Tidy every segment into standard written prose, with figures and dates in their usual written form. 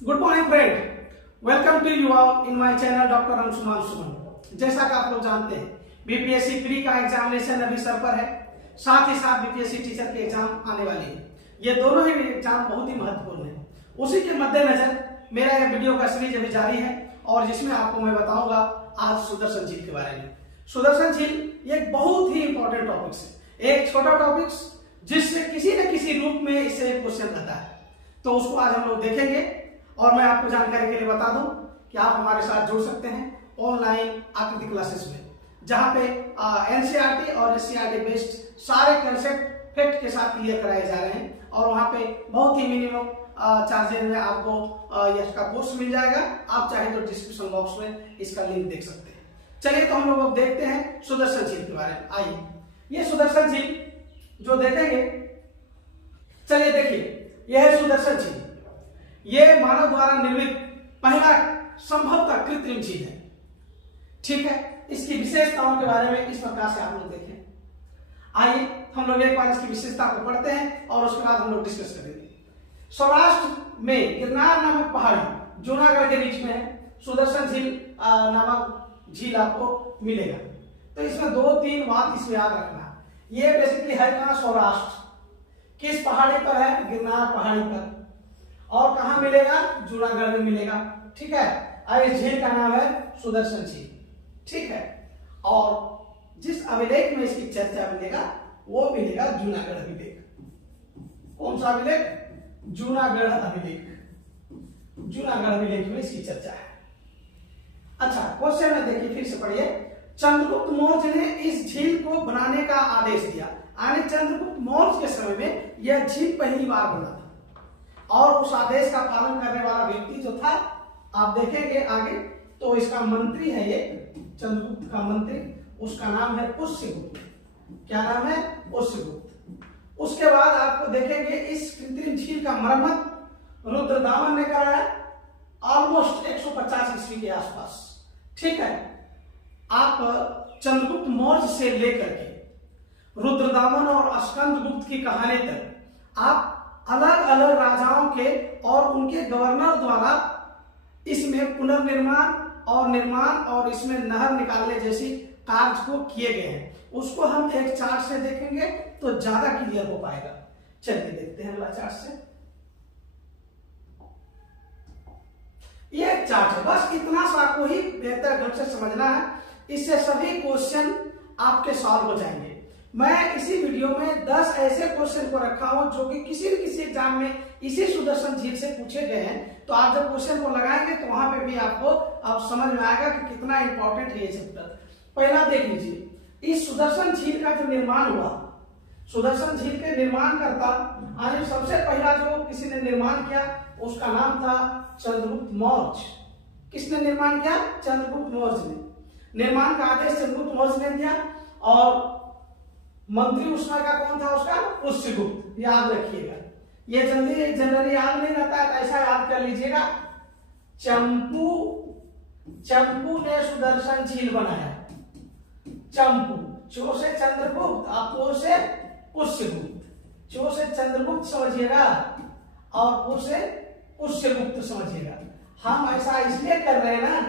Good morning friend, welcome to you all in my channel doctor Anshuman Suman. जैसा कि आप लोग जानते हैं, बीपीएससी प्री का एग्जामिनेशन अभी सर पर है, साथ ही साथ बीपीएससी टीचर के एग्जाम आने वाले हैं। ये दोनों ही एग्जाम बहुत ही महत्वपूर्ण है। उसी के मद्देनजर मेरा यह वीडियो का सीरीज अभी जारी है और जिसमें आपको मैं बताऊंगा आज सुदर्शन झील के बारे में। सुदर्शन झील एक बहुत ही इंपॉर्टेंट टॉपिक है, एक छोटा टॉपिक जिससे किसी न किसी रूप में इससे क्वेश्चन आता है, तो उसको आज हम लोग देखेंगे। और मैं आपको जानकारी के लिए बता दूं कि आप हमारे साथ जुड़ सकते हैं ऑनलाइन आकृति क्लासेस में, जहां पे एनसीईआरटी और एससीईआरटी बेस्ड सारे कंसेप्ट फैक्ट के साथ क्लियर कराए जा रहे हैं और वहां पे बहुत ही मिनिमम चार्जेस में आपको इसका कोर्स मिल जाएगा। आप चाहे तो डिस्क्रिप्शन बॉक्स में इसका लिंक देख सकते हैं। चलिए तो हम लोग अब देखते हैं सुदर्शन झील के बारे में। आइए, ये सुदर्शन झील जो देखेंगे, चलिए देखिए, यह है सुदर्शन झील। ये मानव द्वारा निर्मित पहला संभवतः कृत्रिम झील है। ठीक है, इसकी विशेषताओं के बारे में इस प्रकार से आप लोग देखें। आइए हम लोग एक बार इसकी विशेषता को पढ़ते हैं और उसके बाद हम लोग डिस्कस करेंगे। सौराष्ट्र में गिरनार नामक पहाड़ी जूनागढ़ के बीच में है। सुदर्शन झील नामक झील आपको मिलेगा। तो इसमें दो तीन बात इसमें याद रखना। ये बेसिकली है कहां? सौराष्ट्र। किस पहाड़ी पर है? गिरनार पहाड़ी पर। और कहां मिलेगा? जूनागढ़ में मिलेगा। ठीक है, और इस झील का नाम है सुदर्शन झील। ठीक है, और जिस अभिलेख में इसकी चर्चा मिलेगा वो मिलेगा जूनागढ़ अभिलेख। कौन सा अभिलेख? जूनागढ़ अभिलेख। जूनागढ़ अभिलेख में इसकी चर्चा है। अच्छा, क्वेश्चन में देखिए, फिर से पढ़िए। चंद्रगुप्त मौर्य ने इस झील को बनाने का आदेश दिया। यानी चंद्रगुप्त मौर्य के समय में यह झील पहली बार बना था और उस आदेश का पालन करने वाला व्यक्ति जो था, आप देखेंगे आगे, तो इसका मंत्री है, ये चंद्रगुप्त का मंत्री, उसका नाम है पुष्यगुप्त। क्या नाम है? पुष्यगुप्त। उसके बाद आपको देखेंगे इस कृत्रिम झील का मरम्मत रुद्रदामन ने कराया, ऑलमोस्ट 150 ईस्वी के आसपास। ठीक है, आप चंद्रगुप्त मौर्य से लेकर के रुद्रदामन और स्कंदगुप्त की कहानी तक आप अलग अलग राजाओं के और उनके गवर्नर द्वारा इसमें पुनर्निर्माण और निर्माण और इसमें नहर निकालने जैसी कार्य को किए गए हैं। उसको हम एक चार्ट से देखेंगे तो ज्यादा क्लियर हो पाएगा। चलिए देखते हैं अगला चार्ट से। ये एक चार्ट है, बस इतना सा आपको ही बेहतर ढंग से समझना है। इससे सभी क्वेश्चन आपके सॉल्व हो जाएंगे। मैं इसी वीडियो में 10 ऐसे क्वेश्चन को रखा हूं जो कि किसी न किसी एग्जाम में इसी सुदर्शन झील से पूछे गए हैं। तो आप जब क्वेश्चन को लगाएंगे तो वहां पे भी आपको अब समझ में आएगा कि कितना इंपॉर्टेंट है ये चैप्टर। पहला देख लीजिए, इस सुदर्शन झील का जो निर्माण हुआ, सुदर्शन झील के निर्माण करता आज सबसे पहला जो किसी ने निर्माण किया उसका नाम था चंद्रगुप्त मौर्य। किसने निर्माण किया? चंद्रगुप्त मौर्य ने। निर्माण का आदेश चंद्रगुप्त मौर्य ने दिया और मंत्री उस समय का कौन था? उसका पुष्यगुप्त। याद रखिएगा, ये जल्दी जनरली याद नहीं रहता है, ऐसा याद कर लीजिएगा। चंपू ने सुदर्शन झील बनाया। चंपू, चो से चंद्रगुप्त, आप पो से पुष्यगुप्त। चो से चंद्रगुप्त समझिएगा और पो से पुष्यगुप्त समझिएगा। हम ऐसा इसलिए कर रहे हैं ना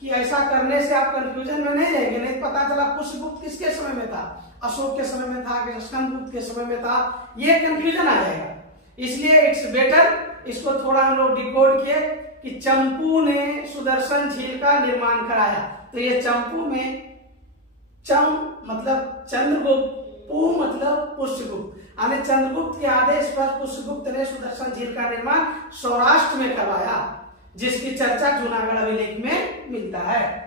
कि ऐसा करने से आप कंफ्यूजन में नहीं रहेंगे। नहीं पता चला पुष्यगुप्त किसके समय में था, अशोक के समय में था कि स्कंदगुप्त के समय में था, ये कंफ्यूजन आ जाएगा। इसलिए इट्स बेटर इसको थोड़ा हम लोग डिकोड किए कि चंपू ने सुदर्शन झील का निर्माण कराया। तो ये चंपू में चम मतलब चंद्रगुप्त, पू मतलब पुष्यगुप्त, यानी चंद्रगुप्त के आदेश पर पुष्यगुप्त ने सुदर्शन झील का निर्माण सौराष्ट्र में करवाया, जिसकी चर्चा जूनागढ़ अभिलेख में मिलता है।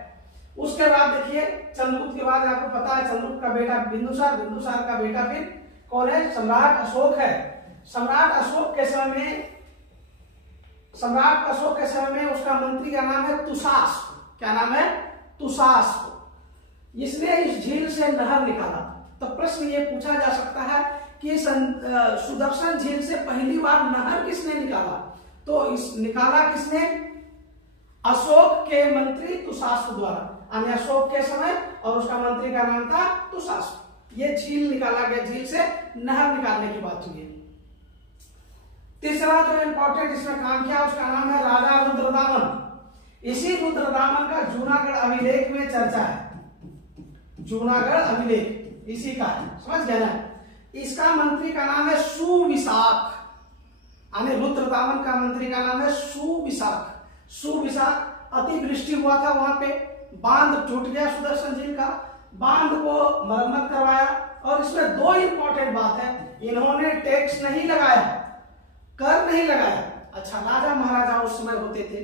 उसके बाद देखिए, चंद्रगुप्त के बाद आपको पता है चंद्रगुप्त का बेटा बिंदुसार, बिंदुसार का बेटा फिर कौन है? सम्राट अशोक है। सम्राट अशोक के समय में उसका मंत्री का नाम है तुषास्प। क्या नाम है? तुषास्प। इसने इस झील से नहर निकाला। तो प्रश्न ये पूछा जा सकता है कि सुदर्शन झील से पहली बार नहर किसने निकाला? तो इस निकाला किसने? अशोक के मंत्री तुषास्प द्वारा, यानी अशोक के समय, और उसका मंत्री का नाम था तुषास्प। ये झील निकाला गया, झील से नहर निकालने की बात हुई है। तीसरा जो इंपॉर्टेंट इसमें काम किया उसका नाम है राजा इसी रुद्रदामन का जूनागढ़ अभिलेख में चर्चा है। जूनागढ़ अभिलेख इसी का है, समझ गए ना। इसका मंत्री का नाम है सुविशाख, यानी रुद्रदामन का मंत्री का नाम है सुविशाख। सुविशाख अतिवृष्टि हुआ था वहां पे, बांध टूट गया सुदर्शन झील का, बांध को मरम्मत करवाया। और इसमें दो इंपॉर्टेंट बात है, इन्होंने टैक्स नहीं लगाया, कर नहीं लगाया। अच्छा, राजा महाराजा उस समय होते थे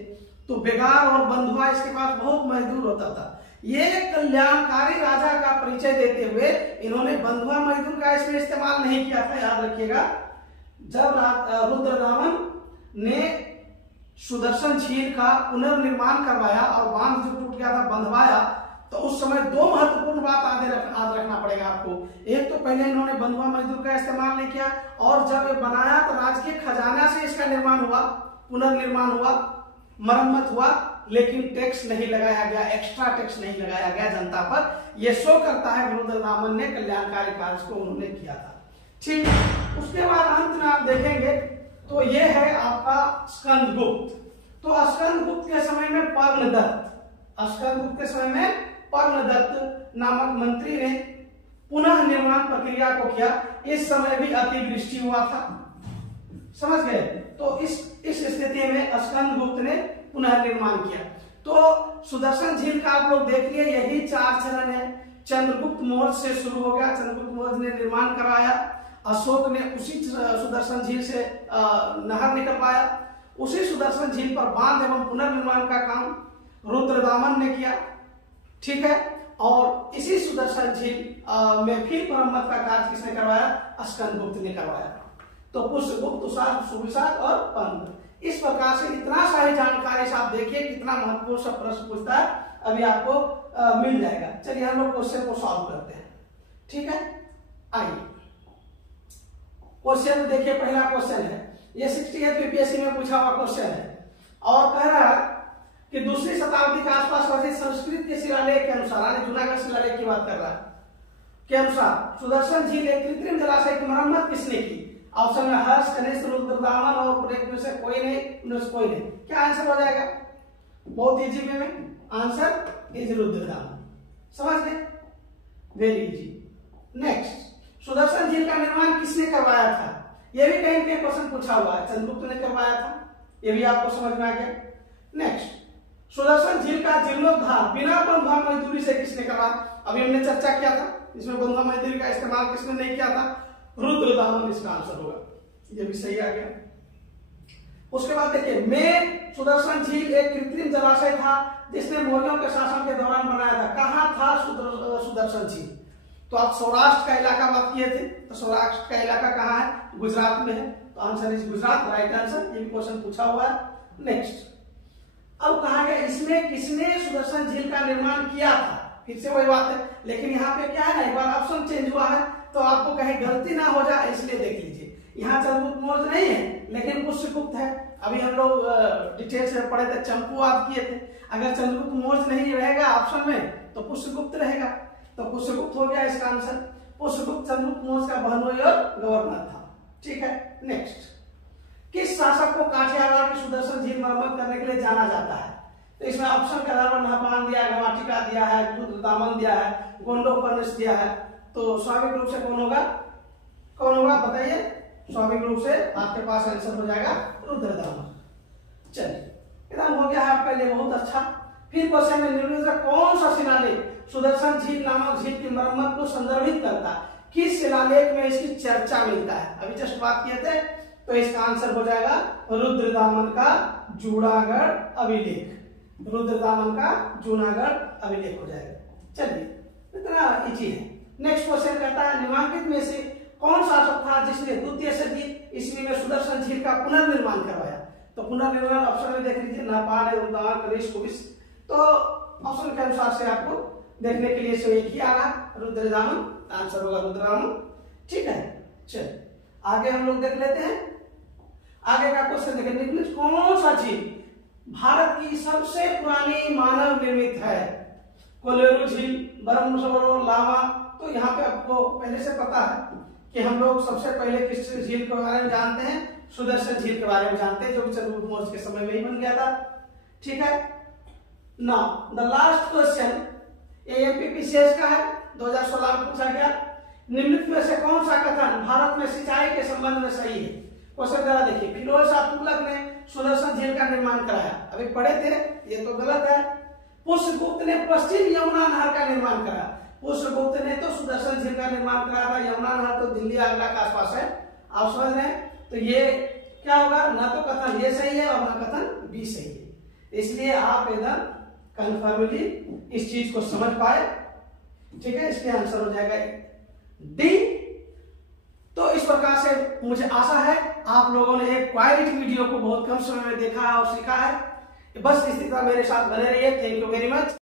तो बेगार और बंधुआ इसके पास बहुत मजदूर होता था। ये कल्याणकारी राजा का परिचय देते हुए इन्होंने बंधुआ मजदूर का इसमें इस्तेमाल नहीं किया था, याद रखिएगा। जब रुद्रदामन ने सुदर्शन झील का पुनर्निर्माण करवाया और बांध जो टूट गया था बंधवाया, तो उस समय दो महत्वपूर्ण बात याद रखना पड़ेगा आपको। एक तो पहले इन्होंने बंधुआ मजदूर का इस्तेमाल नहीं किया, और जब ये बनाया तो राजकीय खजाना से इसका निर्माण हुआ, पुनर्निर्माण हुआ, मरम्मत हुआ, लेकिन टैक्स नहीं लगाया गया, एक्स्ट्रा टैक्स नहीं लगाया गया जनता पर। यह शो करता है रुद्रदामन ने कल्याणकारी कार्य को उन्होंने किया था। ठीक है, उसके बाद अंत में आप देखेंगे तो ये है आपका स्कंदगुप्त। तो स्कंदगुप्त के समय में स्कंदगुप्त के समय में पर्णदत्त नामक मंत्री ने पुनः निर्माण प्रक्रिया को किया। इस समय भी अतिवृष्टि हुआ था, समझ गए। तो इस स्थिति में स्कंदगुप्त ने पुनः निर्माण किया। तो सुदर्शन झील का आप लोग देख लिए, यही 4 चरण है। चंद्रगुप्त मौर्य से शुरू हो गया, चंद्रगुप्त मौर्य ने निर्माण कराया, अशोक ने उसी सुदर्शन झील से नहर निकलवाया, उसी सुदर्शन झील पर बांध एवं पुनर्निर्माण का काम रुद्रदामन ने किया। ठीक है, और इसी सुदर्शन झील में फिर मरम्मत का कार्य किसने करवाया? स्कंदगुप्त ने करवाया। तो पुष्यगुप्त, तुषार, सुविशाख और पंत। इस प्रकार से इतना सारी जानकारी से आप देखिए कितना महत्वपूर्ण सा प्रश्न पूछता है, अभी आपको मिल जाएगा। चलिए हम लोग क्वेश्चन को सॉल्व करते हैं। ठीक है, आइए क्वेश्चन देखिए। पहला क्वेश्चन है, ये 68 बीपीएससी में पूछा हुआ क्वेश्चन है, और कह रहा है कि दूसरी शताब्दी के आसपास रचित संस्कृत के शिलालेख के अनुसार, जूनागढ़ शिलालेख की बात कर रहा है, के अनुसार सुदर्शन झील एक कृत्रिम जलाशय की मरम्मत किसने की? ऑप्शन में हर्ष, कनिष्क, रुद्रदामन और में से कोई नहीं, उनमें से कोई नहीं। क्या आंसर हो जाएगा? बहुत इजी वे में आंसर इज रुद्रदामन। समझ गए? Very easy. नेक्स्ट, सुदर्शन झील का निर्माण किसने करवाया था? यह भी कहीं कहीं क्वेश्चन पूछा हुआ है, चंद्रगुप्त ने करवाया था, यह भी आपको समझ में आ गया। नेक्स्ट, सुदर्शन झील का जीर्णोद्धार बिना बंधुआ मजदूरी से किसने करवाया? अभी हमने चर्चा किया था, इसमें बंधुआ मजदूरी का इस्तेमाल किसने नहीं किया था? रुद्रदामन इसका आंसर होगा, ये भी सही आ गया। उसके बाद देखिए, में सुदर्शन झील एक कृत्रिम जलाशय था जिसने मौर्यों के शासन के दौरान बनाया था। कहां था सुदर्शन झील? तो आप सौराष्ट्र का इलाका बात किए थे, तो सौराष्ट्र का इलाका कहां है? गुजरात में है, तो answer is Gujarat, right answer. ये भी क्वेश्चन पूछा हुआ है। नेक्स्ट, अब कहा गया इसमें किसने सुदर्शन झील का निर्माण किया था? फिर से वही बात है, लेकिन यहाँ पे क्या है ना, एक बार ऑप्शन चेंज हुआ है तो आपको कहीं गलती ना हो जाए, इसलिए देख लीजिए। यहाँ चंद्रगुप्त मौर्य नहीं है, लेकिन पुष्यगुप्त है। अभी हम लोग डिटेल से पढ़े थे, चंपू आप किए थे। अगर चंद्रगुप्त मौर्य नहीं रहेगा ऑप्शन में तो पुष्यगुप्त रहेगा, तो पुष्यगुप्त हो गया इसका आंसर। पुष्यगुप्त चंद्रगुप्त मौर्य का बहनोई और गवर्नर था। ठीक है, नेक्स्ट, किस शासक को काठियावाड़ की सुदर्शन झील मरम्मत करने के लिए जाना जाता है? तो इसमें ऑप्शन के आधार पर नहपान दिया है, गवाटिका दिया है, रुद्रदामन दिया है, गोंडोपनिष दिया है। तो स्वाभाविक रूप से कौन होगा? कौन होगा बताइए? स्वाभाविक रूप से आपके पास आंसर हो जाएगा रुद्रदामन। चलिए, एकदम हो गया है आपका लिए, बहुत अच्छा। फिर क्वेश्चन में निम्नलिखित कौन सा शिलालेख सुदर्शन झील नामक झील की मरम्मत को संदर्भित करता है? किस शिलालेख में इसकी चर्चा मिलता है? अभी जस्ट बात किए थे, तो इसका आंसर हो जाएगा रुद्रदामन का जूनागढ़ अभिलेख। रुद्रदामन का जूनागढ़ अभिलेख हो जाएगा। चलिए, इतना इजी है। नेक्स्ट क्वेश्चन कहता है, निम्नलिखित में से कौन सा शासक था जिसने द्वितीय सदी ईस्वी में सुदर्शन झील का पुनर्निर्माण करवाया? तो पुनर्निर्माण ऑप्शन में देख लीजिए, नहपान, रुद्रदामन, कनिष्क, कुबिस। तो ऑप्शन के अनुसार से आपको देखने के लिए सो एक ही आ रहा, रुद्रदामन, आंसर होगा रुद्रदामन। ठीक है, चलिए आगे हम लोग देख लेते हैं। आगे का क्वेश्चन देखें, निम्नलिखित कौन सा झील भारत की सबसे पुरानी मानव निर्मित है? कोलेरू झील, ब्रह्मसरोवर, लावा। तो यहाँ पे आपको पहले से पता है कि हम लोग सबसे पहले किस झील के बारे में जानते हैं? सुदर्शन झील के बारे में जानते हैं, जो चंद्रगुप्त मौर्य के समय में ही बन गया था। ठीक है, now the last question MPPCS का है, 2016 में पूछा गया। निम्नलिखित में से कौन सा कथन भारत में सिंचाई के संबंध में सही है? क्वेश्चन जरा देखिए, फिरोज शाह तुगलक ने सुदर्शन झील का निर्माण कराया, अभी पढ़े थे, ये तो गलत है। पुष्यगुप्त ने पश्चिम यमुना नहर का निर्माण कराया, पुष्यगुप्त ने तो सुदर्शन झील का निर्माण कराया था, यमुना नहर तो दिल्ली आगरा के आसपास है, आप समझ रहे हैं। तो ये क्या होगा, ना तो कथन ये सही है और ना कथन बी सही है, इसलिए आप एकदम कन्फर्मली इस चीज को समझ पाए, ठीक है। इसके आंसर हो जाएगा डी। तो इस प्रकार से मुझे आशा है आप लोगों ने एक क्वालिटी वीडियो को बहुत कम समय में देखा है और सीखा है। बस इसी तरह मेरे साथ बने रहिए। Thank you very much.